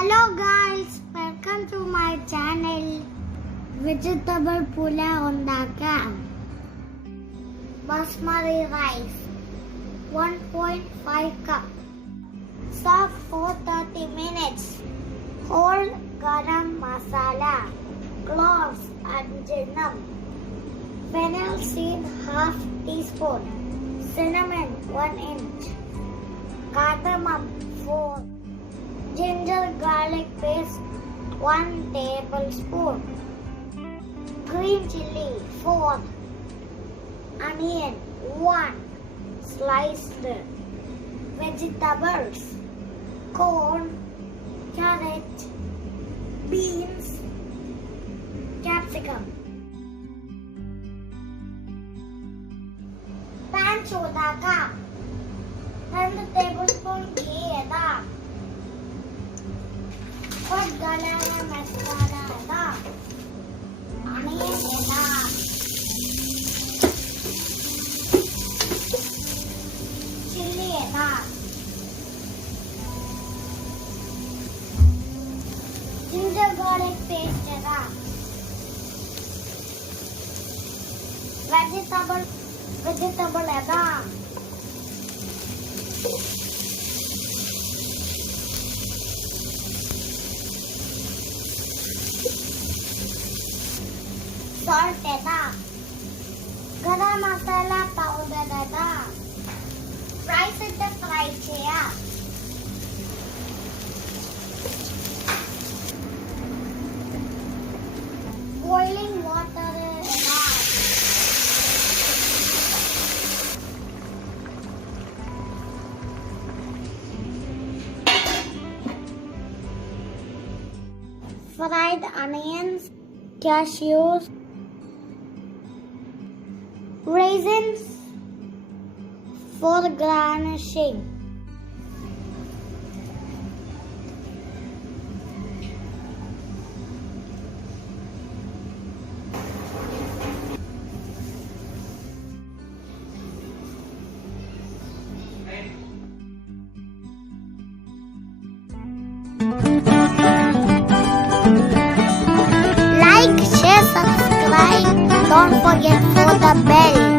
Hello guys, welcome to my channel. Vegetable pulao ഉണ്ടാക്കാം. Basmati rice 1.5 cup. Soak for 30 minutes. Whole garam masala, cloves and cinnamon. Fennel seed half teaspoon. Cinnamon 1 inch. Cardamom 4. Ginger garlic paste 1 tablespoon. Green chili 4. Onion 1 sliced. Vegetables: corn, carrot, beans, capsicum. Pan ചൂടാക്കാം. 2 tablespoon ghee ഇടാം. Put garam masala ഇടാം. Onion ഇടാം. Chili ഇടാം. Ginger garlic paste ഇടാം. Vegetable ഇടാം. Salt ഇടാം. Garam masala powder ഇടാം. Rice ഇട്ട് fry ചെയ്യാം. Boiling water ഇടാം. Fried onions, cashews, raisins for garnishing. Like, share, subscribe. Don't forget for the bell.